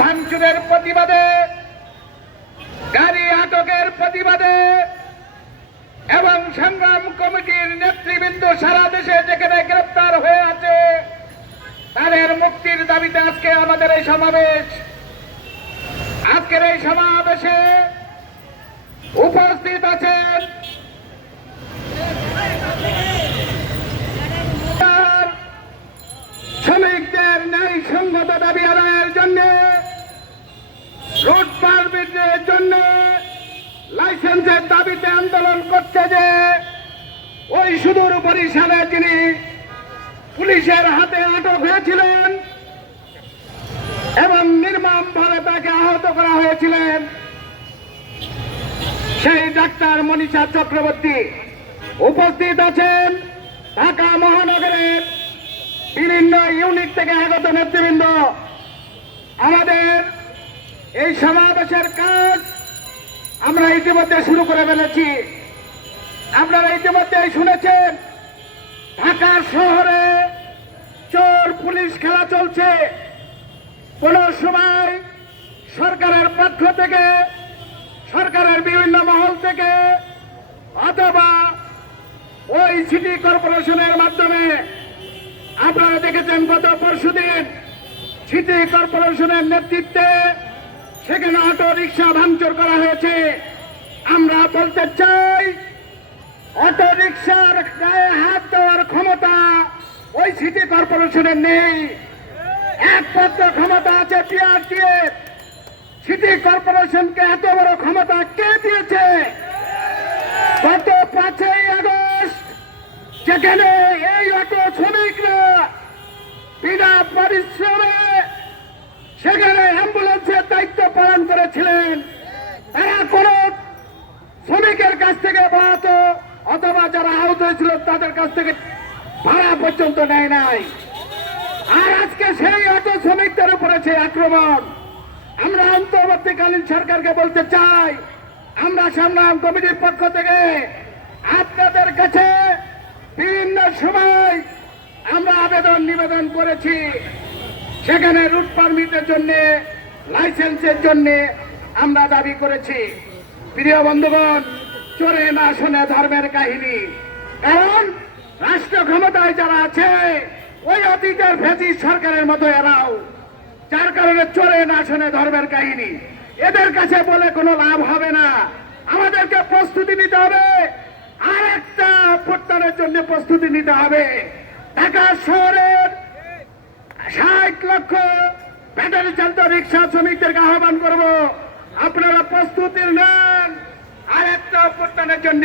ভাঙচুরের প্রতিবাদে, গাড়ি আটকের প্রতিবাদে, এবং সংগ্রাম কমিটির নেতৃবৃন্দ সারা দেশে যেখানে গ্রেপ্তার হয়ে আছে, তাদের মুক্তির দাবিতে আজকে আমাদের এই সমাবেশ। আজকের এই সমাবেশে উপস্থিত লাইসেন্সের দাবিতে আন্দোলন করছে যে, ওই সুদূর বরিশালে যিনি পুলিশের হাতে আটক হয়েছিলেন এবং নির্মম ভাবে তাকে আহত করা হয়েছিলেন, সেই ডাক্তার মনীষা চক্রবর্তী উপস্থিত আছেন ঢাকা মহানগরের বিভিন্ন ইউনিট থেকে আগত নেতৃবৃন্দ, আমাদের এই সমাবেশের কাজ আমরা ইতিমধ্যে শুরু করে ফেলেছি। আপনারা ইতিমধ্যে শুনেছেন ঢাকা শহরে চোর পুলিশ খেলা চলছে। কোন সময় সরকারের পক্ষ থেকে, সরকারের বিভিন্ন মহল থেকে, অথবা ওই সিটি কর্পোরেশনের মাধ্যমে। আপনারা দেখেছেন, গত পরশুদিন সিটি কর্পোরেশনের নেতৃত্বে সেখানে অটো রিক্সা ভাঙচুর করা হয়েছে। আমরা বলতে চাই, অটো রিক্সার গায়ে হাত দেওয়ার ক্ষমতা ওই সিটি কর্পোরেশনের নেই। একমাত্র ক্ষমতা আছে পিআরটিএ সিটি কর্পোরেশনকে এত বড় ক্ষমতা কে দিয়েছে? গত পাঁচই আগস্ট, যেখানে করেছিলেন তারা কোন শ্রমিকের কাছ থেকে বাড়াত অথবা যারা আহত হয়েছিল তাদের কাছ থেকে ভাড়া পর্যন্ত নেয় নাই। আর আজকে সেই অটো শ্রমিকদের উপরে সেই আক্রমণ, আমরা অন্তর্বর্তীকালীন সরকারকে বলতে চাই, আমরা সংগ্রাম কমিটির পক্ষ থেকে আপনাদের কাছে বিভিন্ন সময় আমরা আবেদন নিবেদন করেছি। সেখানে রুট পারমিটের জন্য লাইসেন্সের জন্য আমরা দাবি করেছি। প্রিয় বন্ধুগণ, চোরে না শোনে ধর্মের কাহিনী। কারণ রাষ্ট্র ক্ষমতায় যারা আছে, ওই অতীতের ফেসি সরকারের মতো এরাও। যার কারণে চোরে না শোনে ধর্মের কাহিনী। এদের কাছে বলে কোনো লাভ হবে না। আমাদেরকে প্রস্তুতি নিতে হবে। আর একটা প্রত্যানের জন্য প্রস্তুতি নিতে হবে। ঢাকা শহরের ষাট লক্ষ ব্যাটারি চালিত রিক্সা শ্রমিকদেরকে আহ্বান করব। আপনারা প্রস্তুতি নেন আর একটা অভ্যর্থনের জন্য।